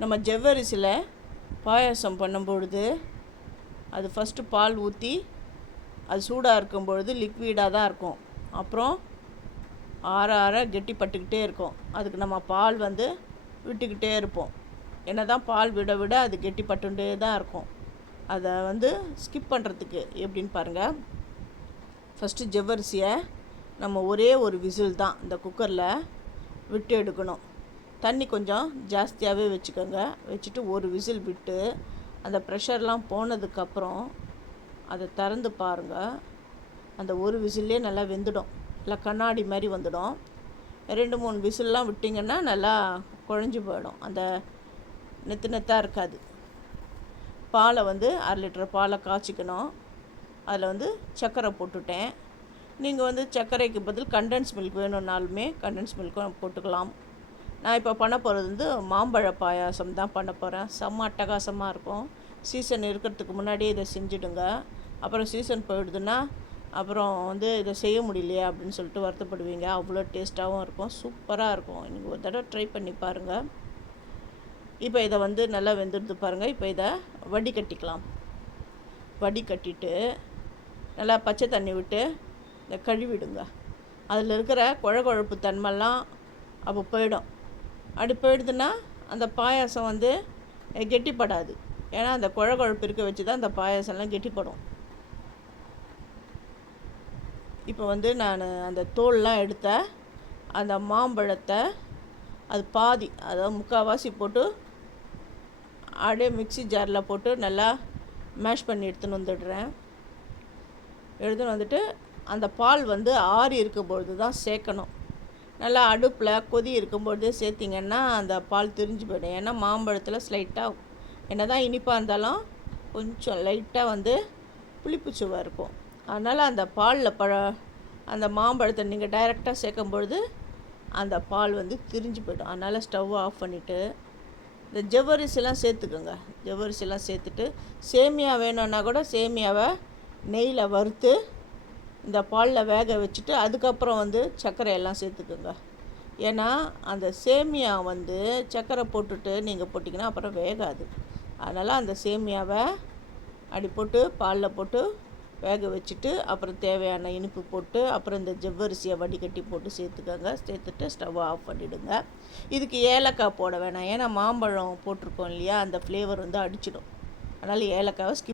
நம்ம ஜவ்வரிசியில் பாயாசம் பண்ணும்பொழுது அது ஃபஸ்ட்டு பால் ஊற்றி அது சூடாக இருக்கும்பொழுது லிக்விடாக தான் இருக்கும். அப்புறம் ஆற ஆற கெட்டிப்பட்டுக்கிட்டே இருக்கும். அதுக்கு நம்ம பால் விட்டுக்கிட்டே இருப்போம். என்ன தான் பால் விட விட அது கெட்டிப்பட்டுகிட்டே தான் இருக்கும். அதை ஸ்கிப் பண்ணுறதுக்கு எப்படின்னு பாருங்கள். ஃபஸ்ட்டு ஜவ்வரிசியை நம்ம ஒரே ஒரு விசில் தான் இந்த குக்கரில் விட்டு எடுக்கணும். தண்ணி கொஞ்சம் ஜாஸ்தியாகவே வச்சுக்கோங்க. வச்சுட்டு ஒரு விசில் விட்டு அந்த ப்ரெஷர்லாம் போனதுக்கப்புறம் அதை திறந்து பாருங்கள். அந்த ஒரு விசில்லே நல்லா வெந்துடும். இல்லை கண்ணாடி மாதிரி வந்துடும். 2-3 விசில்லாம் விட்டிங்கன்னா நல்லா குழஞ்சி போயிடும். அந்த நெத்தாக இருக்காது. பாலை 1/2 லிட்டர் பாலை காய்ச்சிக்கணும். அதில் சர்க்கரை போட்டுட்டேன். நீங்கள் சர்க்கரைக்கு பதில் கண்டென்ஸ் மில்க் வேணும்னாலுமே கண்டென்ஸ் மில்க்கும் போட்டுக்கலாம். நான் இப்போ பண்ண போகிறது மாம்பழ பாயாசம் தான் பண்ண போகிறேன். செம்ம அட்டகாசமாக இருக்கும். சீசன் இருக்கிறதுக்கு முன்னாடியே இதை செஞ்சுடுங்க. அப்புறம் சீசன் போயிடுதுன்னா அப்புறம் இதை செய்ய முடியலையே அப்படின்னு சொல்லிட்டு வருத்தப்படுவீங்க. அவ்வளோ டேஸ்ட்டாகவும் இருக்கும். சூப்பராக இருக்கும். நீங்கள் ஒரு தடவை ட்ரை பண்ணி பாருங்கள். இப்போ இதை நல்லா வெந்துடுது பாருங்கள். இப்போ இதை வடிகட்டிக்கலாம். வடிகட்டிட்டு நல்லா பச்சை தண்ணி விட்டு இதை கழுவிடுங்க. அதில் இருக்கிற குழகுழப்பு தன்மைலாம் அப்போ போயிடும். அப்படி போயிடுதுன்னா அந்த பாயாசம் கெட்டிப்படாது. ஏன்னா அந்த குழகுழப்பு இருக்க வச்சு தான் அந்த பாயாசம்லாம் கெட்டிப்படும். இப்போ நான் அந்த தோல்லாம் எடுத்த அந்த மாம்பழத்தை அது பாதி, அதாவது முக்கால்வாசி போட்டு அப்படியே மிக்ஸி ஜாரில் போட்டு நல்லா மேஷ் பண்ணி எடுத்துன்னு வந்துட்டு அந்த பால் ஆறி இருக்கும்பொழுது தான் சேர்க்கணும். நல்லா அடுப்பில் கொதி இருக்கும்பொழுது சேர்த்திங்கன்னா அந்த பால் திரிஞ்சு போயிடும். ஏன்னா மாம்பழத்தில் ஸ்லைட்டாக என்ன தான் இனிப்பாக இருந்தாலும் கொஞ்சம் லைட்டாக புளிப்பு சுவை இருக்கும். அதனால் அந்த பாலில் அந்த மாம்பழத்தை நீங்கள் டைரெக்டாக சேர்க்கும்பொழுது அந்த பால் திரிஞ்சு போய்டும். அதனால் ஸ்டவ் ஆஃப் பண்ணிவிட்டு இந்த ஜவ்வரிசிலாம் சேர்த்துக்கோங்க. ஜவ்வரிசிலாம் சேர்த்துட்டு சேமியா வேணும்னா கூட சேமியாவை நெய்யில் வறுத்து இந்த பாலில் வேக வச்சுட்டு அதுக்கப்புறம் சர்க்கரையெல்லாம் சேர்த்துக்கோங்க. ஏன்னா அந்த சேமியா சர்க்கரை போட்டுட்டு நீங்கள் போட்டிங்கன்னா அப்புறம் வேகாது. அதனால் அந்த சேமியாவை அப்படி போட்டு பாலில் போட்டு வேக வச்சுட்டு அப்புறம் தேவையான இனிப்பு போட்டு அப்புறம் இந்த ஜவ்வரிசியை வடிகட்டி போட்டு சேர்த்துக்கோங்க. சேர்த்துட்டு ஸ்டவ் ஆஃப் பண்ணிவிடுங்க. இதுக்கு ஏலக்காய் போட வேணாம். ஏன்னா மாம்பழம் போட்டிருக்கோம் இல்லையா, அந்த ஃப்ளேவர் அடிச்சிடும். அதனால் ஏலக்காவை ஸ்கிப்